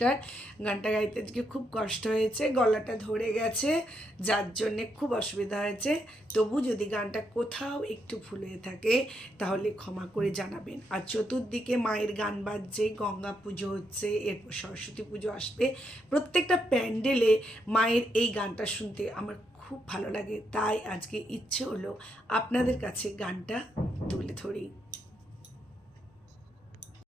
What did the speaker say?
নমস্কার। গানটা গাইতে আজকে খুব কষ্ট হয়েছে, গলাটা ধরে গেছে, যার জন্যে খুব অসুবিধা হয়েছে। তবু যদি গানটা কোথাও একটু ভুল হয়ে থাকে, তাহলে ক্ষমা করে জানাবেন। আর চতুর্দিকে মায়ের গান বাজছে, গঙ্গা পুজো হচ্ছে, এরপর সরস্বতী পুজো আসবে। প্রত্যেকটা প্যান্ডেলে মায়ের এই গানটা শুনতে আমার খুব ভালো লাগে। তাই আজকে ইচ্ছে হলো আপনাদের কাছে গানটা তুলে ধরি।